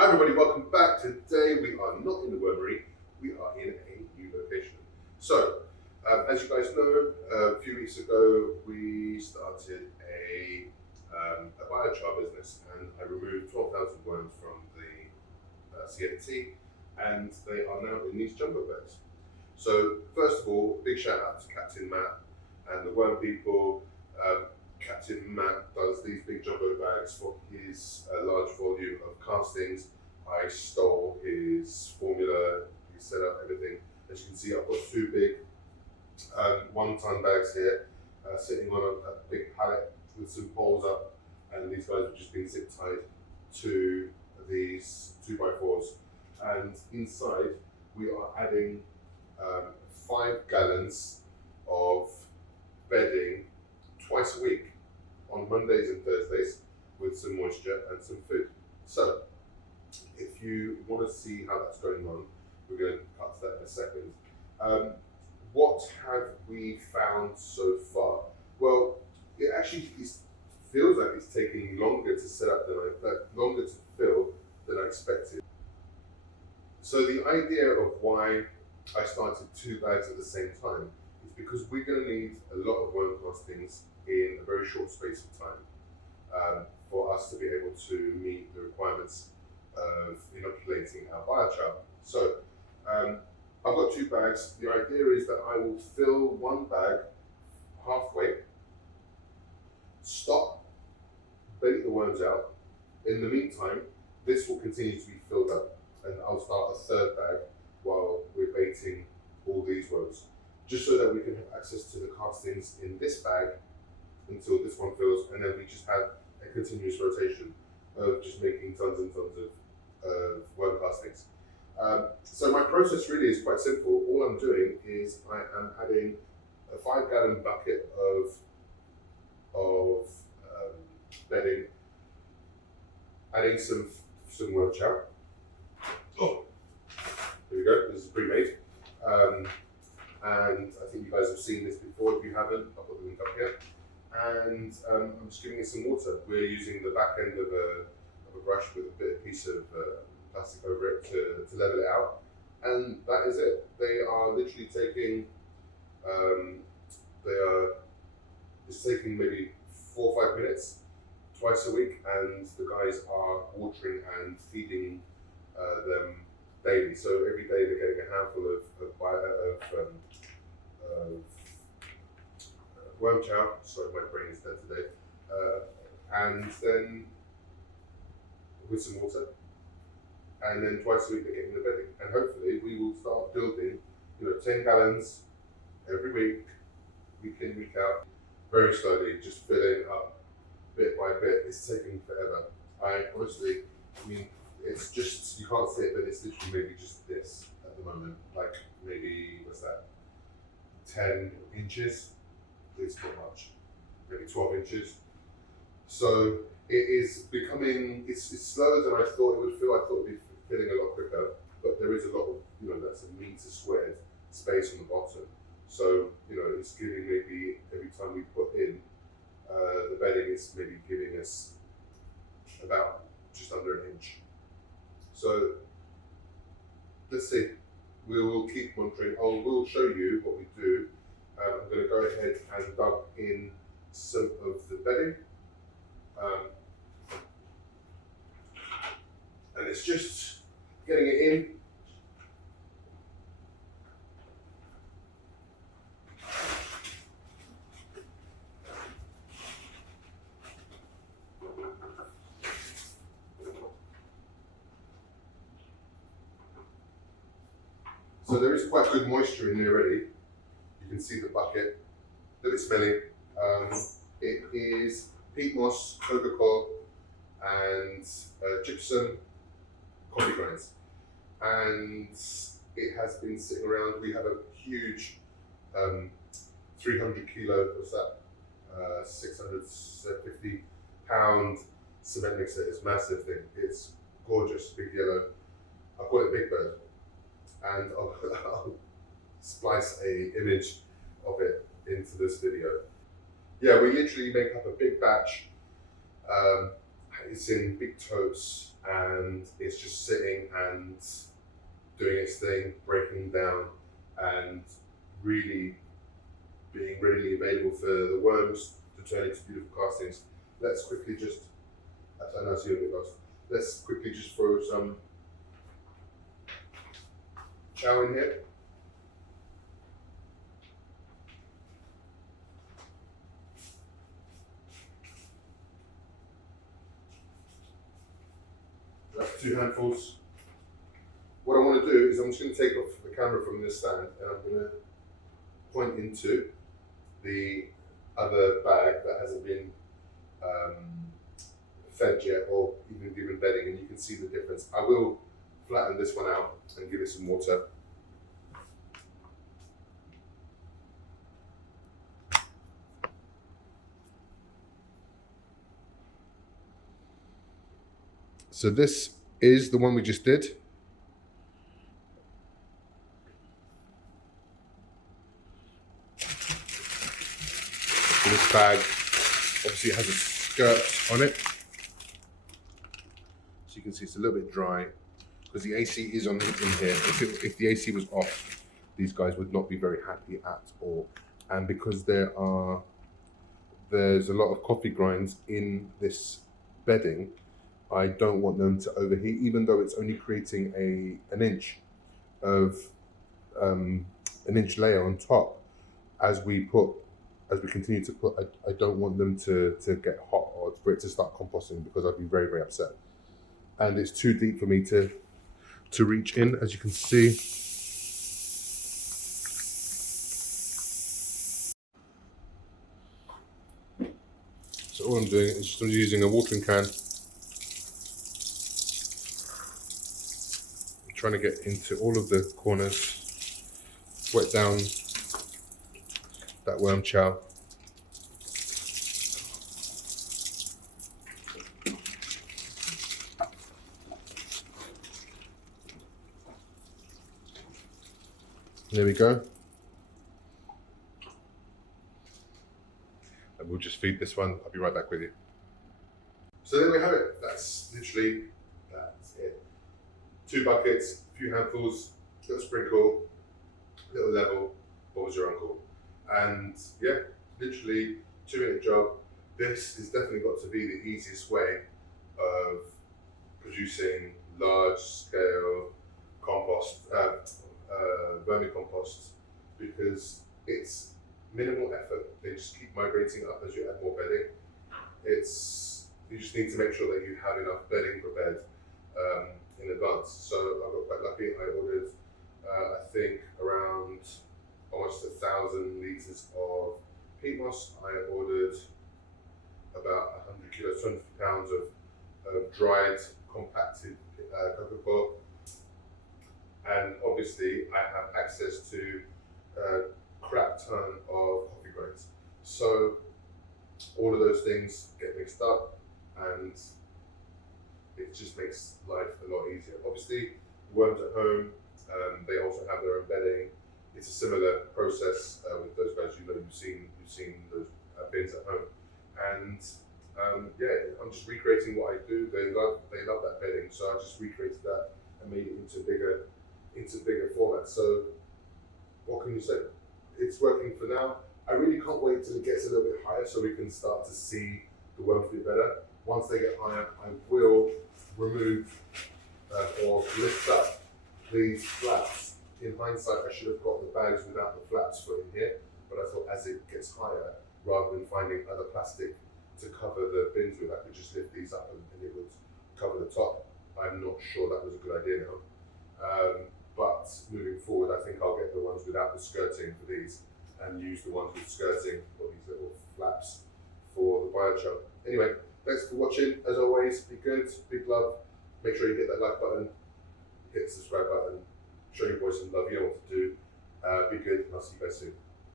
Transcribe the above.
Hi everybody, welcome back. Today we are not in the wormery, we are in a new location. So, as you guys know, a few weeks ago we started a biochar business and I removed 12,000 worms from the CFT and they are now in these jumbo bags. So first of all, big shout out to Captain Matt and the worm people. Captain Matt does these big jumbo bags for his large volume of castings. I stole his formula, his setup, everything. As you can see, I've got two big 1 ton bags here, sitting on a big pallet with some poles up, and these guys have just been zip tied to these 2x4s. And inside, we are adding 5 gallons of bedding twice a week on Mondays and Thursdays with some moisture and some food. So if you want to see how that's going on, we're going to cut to that in a second. What have we found so far? Well, it actually feels like it's taking longer to set up longer to fill than I expected. So the idea of why I started 2 bags at the same time is because we're going to need a lot of worm castings in a very short space of time for us to be able to meet the requirements of inoculating our biochar. So I've got 2 bags. The idea is that I will fill 1 bag halfway, stop, bait the worms out. In the meantime, this will continue to be filled up and I'll start a 3rd bag while we're baiting all these worms, just so that we can have access to the castings in this bag until this one fills, and then we just have a continuous rotation of just making tons and tons of worm castings. So my process really is quite simple. All I'm doing is I am adding a 5-gallon bucket of bedding, adding some worm chow. Oh, here we go. This is pre-made. And I think you guys have seen this before. If you haven't, I'll put the link up here. And I'm just giving it some water. We're using the back end of a brush with a piece of plastic over it to level it out. And that is it. They are literally taking, it's taking maybe 4 or 5 minutes twice a week, and the guys are watering and feeding them daily. So every day they're getting a handful of worm chow. Sorry, my brain is dead today. And then with some water. And then twice a week they're getting the bedding. And hopefully we will start building, 10 gallons every week in, week out, very slowly, just filling up bit by bit. It's taking forever. It's just, you can't see it, but it's literally maybe just this at the moment. Like maybe, 10 inches? It's not much. Maybe 12 inches. So it is becoming, it's slower than I thought it would feel. I thought it would be filling a lot quicker, but there is a lot of, that's a meter squared space on the bottom. So, it's giving maybe every time we put in the bedding, it's maybe giving us about just under an inch. So let's see. We will keep monitoring. I will show you what we do. I'm going to go ahead and dump in some of the bedding. And it's just getting it in. So there is quite good moisture in there already. You can see the bucket, a little bit smelly. It is peat moss, coca cola, and gypsum coffee grinds. And it has been sitting around. We have a huge 300 kilo, what's that? 650 pound cement mixer. It's a massive thing. It's gorgeous, big yellow. I call it Big Bird. And I'll splice a image of it into this video. Yeah, we literally make up a big batch. It's in big totes, and it's just sitting and doing its thing, breaking down, and really being readily available for the worms to turn into beautiful castings. Let's quickly just, I know I see a bit lost. Let's quickly just throw some chow in here. That's 2 handfuls. What I want to do is I'm just going to take off the camera from this stand and I'm going to point into the other bag that hasn't been fed yet or even given bedding, and you can see the difference. I will flatten this one out and give it some water. So this is the one we just did. So this bag obviously has a skirt on it. So you can see it's a little bit dry because the AC is on in here. If the AC was off, these guys would not be very happy at all. And because there's a lot of coffee grinds in this bedding, I don't want them to overheat, even though it's only creating an inch layer on top. As we continue to put, I don't want them to get hot or for it to start composting, because I'd be very, very upset. And it's too deep for me to reach in, as you can see. So all I'm doing is just using a watering can. I'm trying to get into all of the corners, wet down that worm chow. There we go. And we'll just feed this one. I'll be right back with you. So there we have it. That's it. 2 buckets, a few handfuls, little sprinkle, little level. What was your uncle? And yeah, literally 2-minute job. This has definitely got to be the easiest way of producing large scale compost, vermicompost, because it's minimal effort. They just keep migrating up as you add more bedding. You just need to make sure that you have enough bedding prepared in advance. So I got quite lucky. I ordered, I think, around almost 1,000 litres of peat moss. I ordered about 100 kilos, 20 pounds of dried, compacted cocoa, and obviously I have access to a crap ton of coffee grinds. So all of those things get mixed up, and it just makes life a lot easier. Obviously, worms at home, they also have their own bedding. It's a similar process with those guys. You've seen those bins at home, and yeah, I'm just recreating what I do. They love that bedding, so I just recreated that and made it into bigger format. So what can you say? It's working for now. I really can't wait till it gets a little bit higher so we can start to see the worms a bit better. Once they get higher, I will remove or lift up these flaps. In hindsight, I should have got the bags without the flaps put in here, but I thought as it gets higher, rather than finding other plastic to cover the bins with, I could just lift these up and it would cover the top. I'm not sure that was a good idea now. But moving forward, I think I'll get the ones without the skirting for these and use the ones with skirting, or these little flaps, for the biochar. Anyway, thanks for watching. As always, be good, big love. Make sure you hit that like button, hit the subscribe button, show your boys some love. You know what to do. Be good, and I'll see you guys soon.